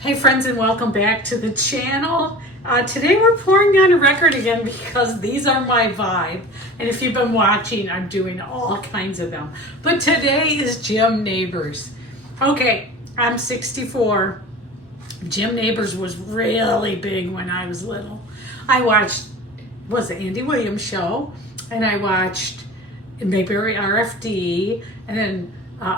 Hey friends, and welcome back to the channel. Today we're pouring on a record again because these are my vibe. And if you've been watching, I'm doing all kinds of them. But today is Jim Nabors. Okay, I'm 64. Jim Nabors was really big when I was little. I watched, was the Andy Williams show, and I watched Mayberry RFD, and then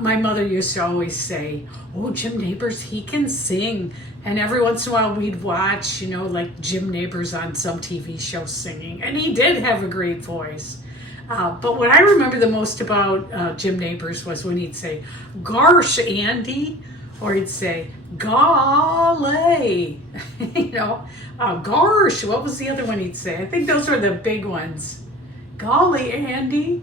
my mother used to always say, oh, Jim Nabors, he can sing. And every once in a while we'd watch, you know, like Jim Nabors on some TV show singing. And he did have a great voice. But what I remember the most about Jim Nabors was when he'd say, gosh, Andy, or he'd say, golly, you know, gosh, what was the other one he'd say? I think those were the big ones. Golly, Andy.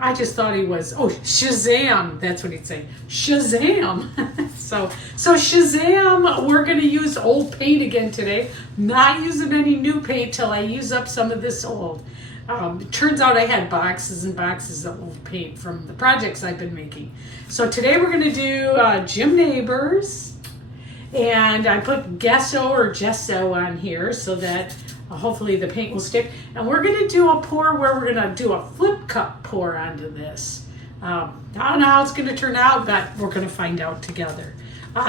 I just thought he was, oh, Shazam, that's what he'd say, Shazam. so Shazam, we're going to use old paint again today. Not using any new paint till I use up some of this old. It turns out I had boxes and boxes of old paint from the projects I've been making. So today we're going to do Jim Nabors, and I put gesso or gesso on here so that hopefully the paint will stick. And we're going to do a pour where we're going to do a flip cup pour onto this. I don't know how it's going to turn out, but we're going to find out together.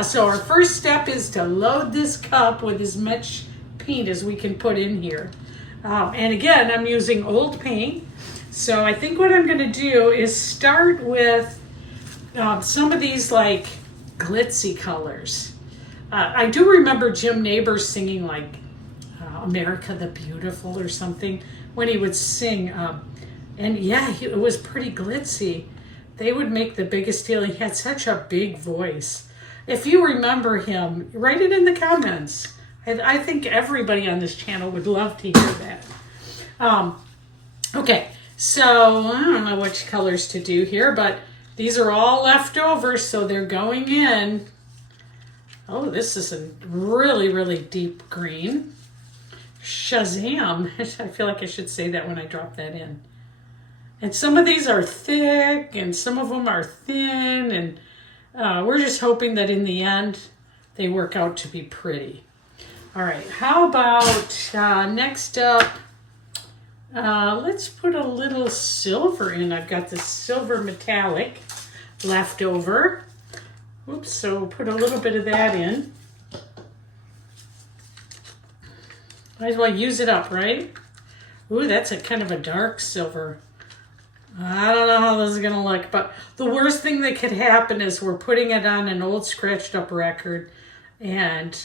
So our first step is to load this cup with as much paint as we can put in here. And again, I'm using old paint. So I think what I'm going to do is start with some of these like glitzy colors. I do remember Jim Nabors singing like America the Beautiful or something when he would sing, and yeah, it was pretty glitzy. They would make the biggest deal. He had such a big voice. If you remember him, write it in the comments. I think everybody on this channel would love to hear that. Okay, so I don't know which colors to do here, but these are all left over, so they're going in. Oh, this is a really, really deep green. Shazam. I feel like I should say that when I drop that in. And some of these are thick and some of them are thin, and we're just hoping that in the end they work out to be pretty. All right, how about next up, let's put a little silver in. I've got this silver metallic left over. Oops, so put a little bit of that in. Might as well use it up, right? Ooh, that's a kind of a dark silver. I don't know how this is gonna look, but the worst thing that could happen is we're putting it on an old scratched up record and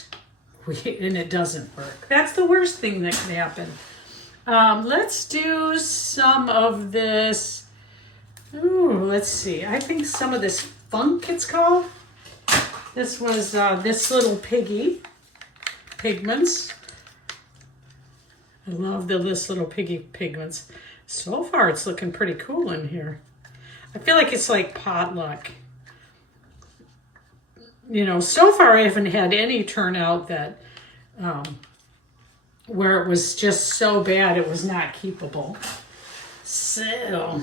it doesn't work. That's the worst thing that can happen. Let's do some of this. Ooh, let's see. I think some of this funk it's called. This was this little piggy pigments. I love this little piggy pigments. So far, it's looking pretty cool in here. I feel like it's like potluck. You know, so far I haven't had any turnout that where it was just so bad it was not keepable. So,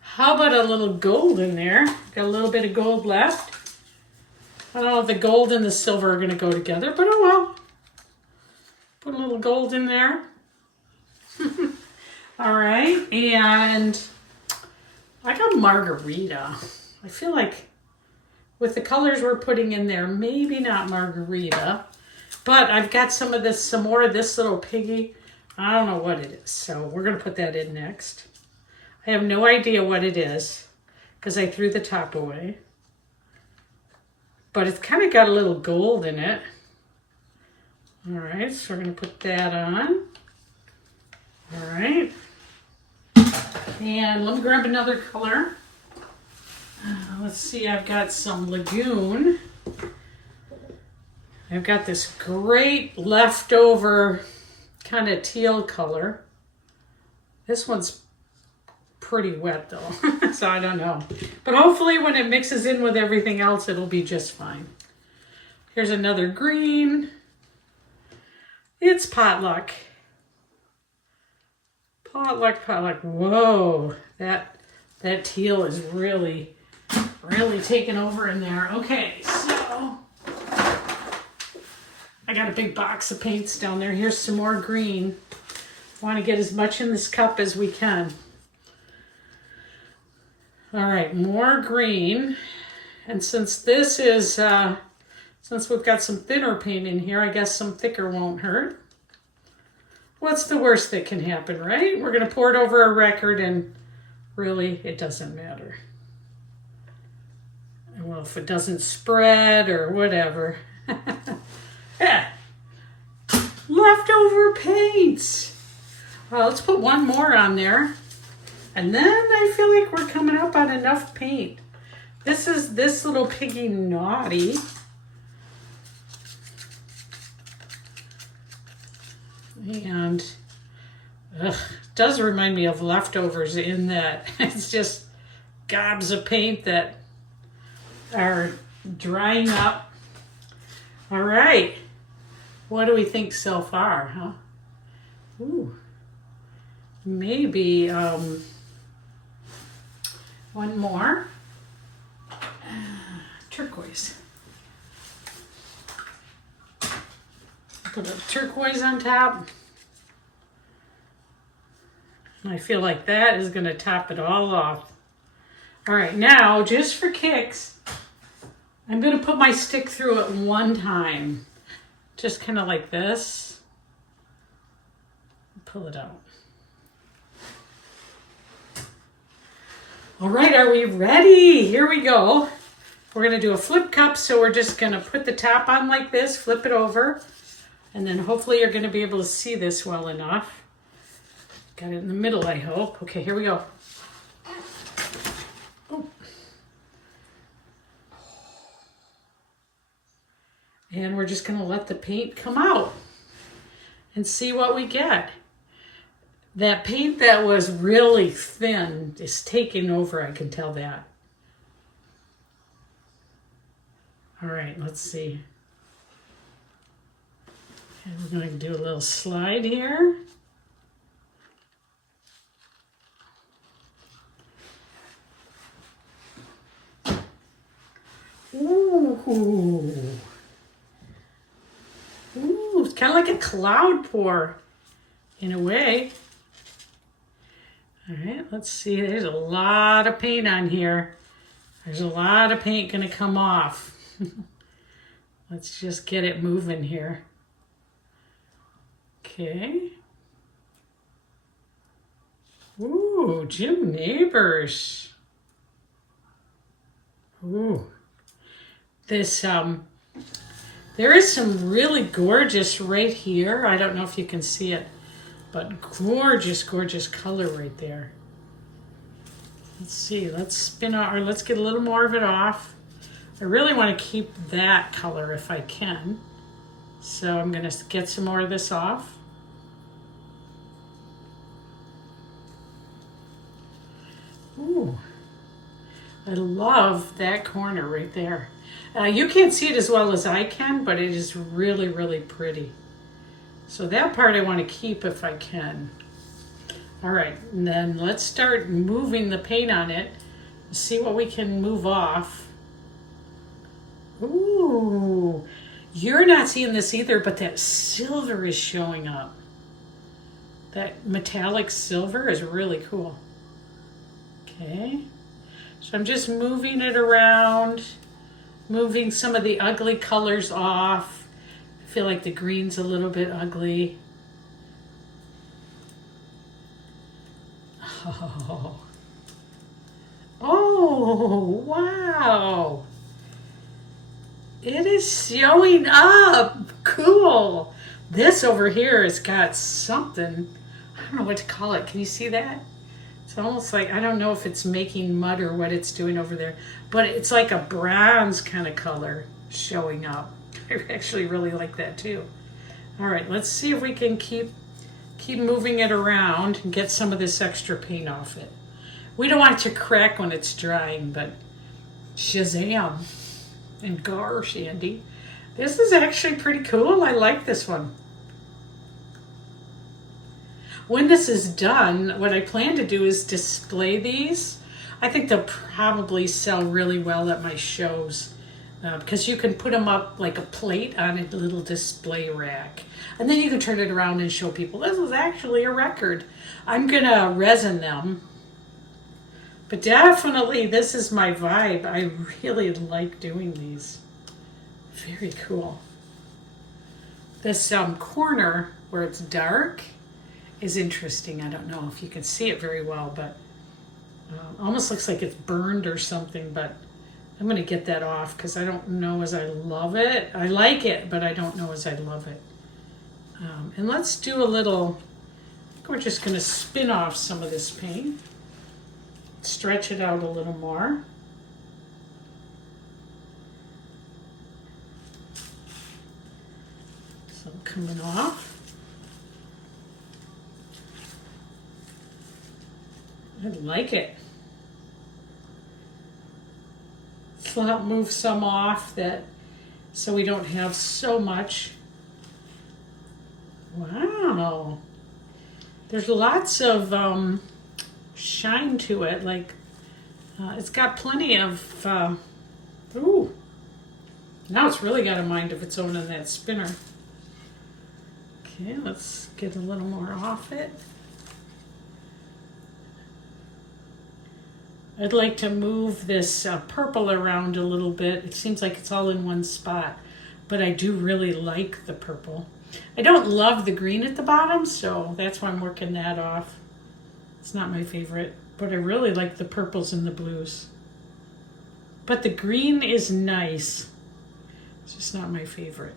how about a little gold in there? Got a little bit of gold left. I don't know if the gold and the silver are going to go together, but oh well. Put a little gold in there. All right, and I got margarita. I feel like with the colors we're putting in there, maybe not margarita, but I've got some more of this little piggy. I don't know what it is, so we're going to put that in next. I have no idea what it is because I threw the top away, but it's kind of got a little gold in it. All right, so we're going to put that on. All right. And let me grab another color. Let's see, I've got some Lagoon. I've got this great leftover kind of teal color. This one's pretty wet though, so I don't know. But hopefully when it mixes in with everything else, it'll be just fine. Here's another green. It's potluck. Potluck, potluck. Whoa, that teal is really taking over in there. Okay, so I got a big box of paints down there. Here's some more green. I want to get as much in this cup as we can. All right, more green. And since this is, since we've got some thinner paint in here, I guess some thicker won't hurt. What's the worst that can happen, right? We're going to pour it over a record and really, it doesn't matter. Well, if it doesn't spread or whatever. Yeah. Leftover paints. Well, let's put one more on there. And then I feel like we're coming up on enough paint. This is this little piggy naughty. And it does remind me of leftovers in that it's just gobs of paint that are drying up. All right. What do we think so far, huh? Ooh. Maybe one more. Turquoise. Put a turquoise on top. I feel like that is going to top it all off. All right, now just for kicks, I'm going to put my stick through it one time. Just kind of like this. Pull it out. All right, are we ready? Here we go. We're going to do a flip cup, so we're just going to put the top on like this, flip it over, and then hopefully you're going to be able to see this well enough. Got it in the middle, I hope. Okay, here we go. Oh. And we're just going to let the paint come out and see what we get. That paint that was really thin is taking over, I can tell that. All right, let's see. And we're going to do a little slide here. Ooh. Ooh, it's kind of like a cloud pour in a way. All right, let's see. There's a lot of paint on here. There's a lot of paint going to come off. Let's just get it moving here. Okay. Ooh, Jim Nabors. Ooh. This, there is some really gorgeous right here. I don't know if you can see it, but gorgeous, gorgeous color right there. Let's see, let's spin out, or let's get a little more of it off. I really want to keep that color if I can. So I'm going to get some more of this off. Ooh, I love that corner right there. You can't see it as well as I can, but it is really, really pretty. So that part I want to keep if I can. All right, and then let's start moving the paint on it. See what we can move off. Ooh, you're not seeing this either, but that silver is showing up. That metallic silver is really cool. Okay, so I'm just moving it around, moving some of the ugly colors off. I feel like the green's a little bit ugly. Oh, oh, wow. It is showing up. Cool. This over here has got something. I don't know what to call it. Can you see that? It's almost like, I don't know if it's making mud or what it's doing over there, but it's like a bronze kind of color showing up. I actually really like that too. All right, let's see if we can keep moving it around and get some of this extra paint off it. We don't want it to crack when it's drying, but Shazam. And gosh, Andy, this is actually pretty cool. I like this one. When this is done, what I plan to do is display these. I think they'll probably sell really well at my shows. because you can put them up like a plate on a little display rack. And then you can turn it around and show people, this is actually a record. I'm gonna resin them. But definitely this is my vibe. I really like doing these. Very cool. This corner where it's dark is interesting. I don't know if you can see it very well, but almost looks like it's burned or something, but I'm going to get that off because I don't know as I love it. I like it, but I don't know as I love it. And let's do a little, I think we're just going to spin off some of this paint. Stretch it out a little more. So coming off. I like it. Let's move some off that so we don't have so much. Wow. There's lots of shine to it. Like it's got plenty of ooh. Now it's really got a mind of its own in that spinner. Okay, let's get a little more off it. I'd like to move this purple around a little bit. It seems like it's all in one spot, but I do really like the purple. I don't love the green at the bottom, so that's why I'm working that off. It's not my favorite, but I really like the purples and the blues. But the green is nice. It's just not my favorite.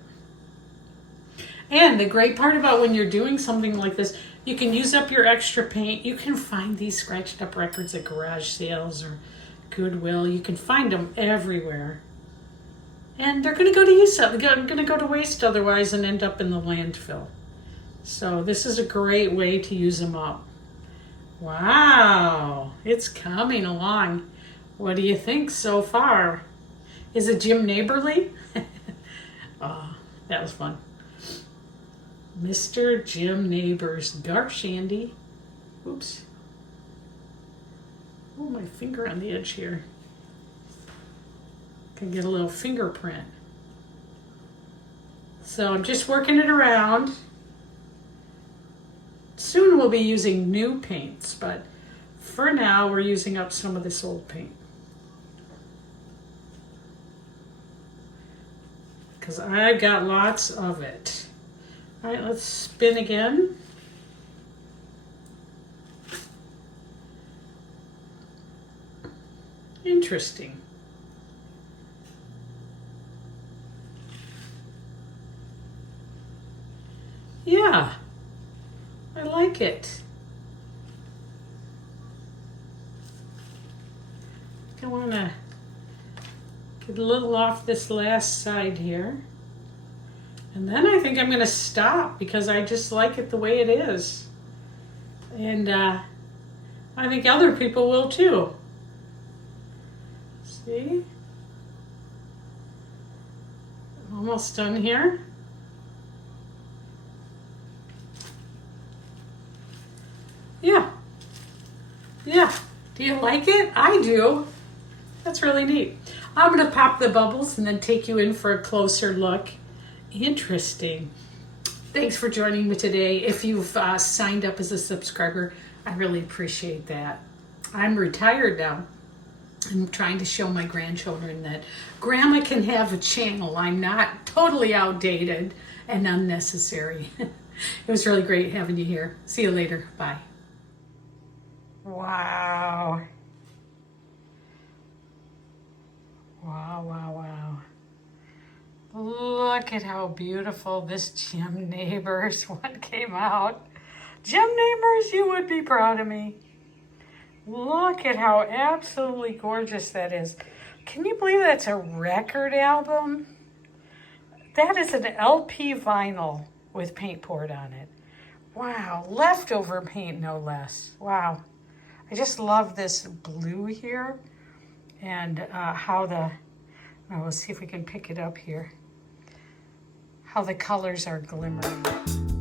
And the great part about when you're doing something like this, you can use up your extra paint. You can find these scratched up records at garage sales or Goodwill. You can find them everywhere. And they're going to go to use up. They're going to go to waste otherwise and end up in the landfill. So this is a great way to use them up. Wow, it's coming along. What do you think so far? Is it Jim Nabors? Oh, that was fun. Mr. Jim Nabors. Gosh, Andy. Oops. Oh, my finger on the edge here. Can get a little fingerprint. So I'm just working it around. Soon we'll be using new paints, but for now we're using up some of this old paint. Because I've got lots of it. All right, let's spin again. Interesting. Yeah, I like it. I want to get a little off this last side here. And then I think I'm going to stop because I just like it the way it is. And I think other people will too. See? Almost done here. Yeah. Yeah. Do you like it? I do. That's really neat. I'm going to pop the bubbles and then take you in for a closer look. Interesting. Thanks for joining me today. If you've signed up as a subscriber, I really appreciate that. I'm retired now. I'm trying to show my grandchildren that Grandma can have a channel. I'm not totally outdated and unnecessary. It was really great having you here. See you later. Bye. Wow. Wow, wow, wow. Look at how beautiful this Jim Nabors one came out. Jim Nabors, you would be proud of me. Look at how absolutely gorgeous that is. Can you believe that's a record album? That is an LP vinyl with paint poured on it. Wow, leftover paint no less. Wow. I just love this blue here and how the, oh, let's see if we can pick it up here. How the colors are glimmering.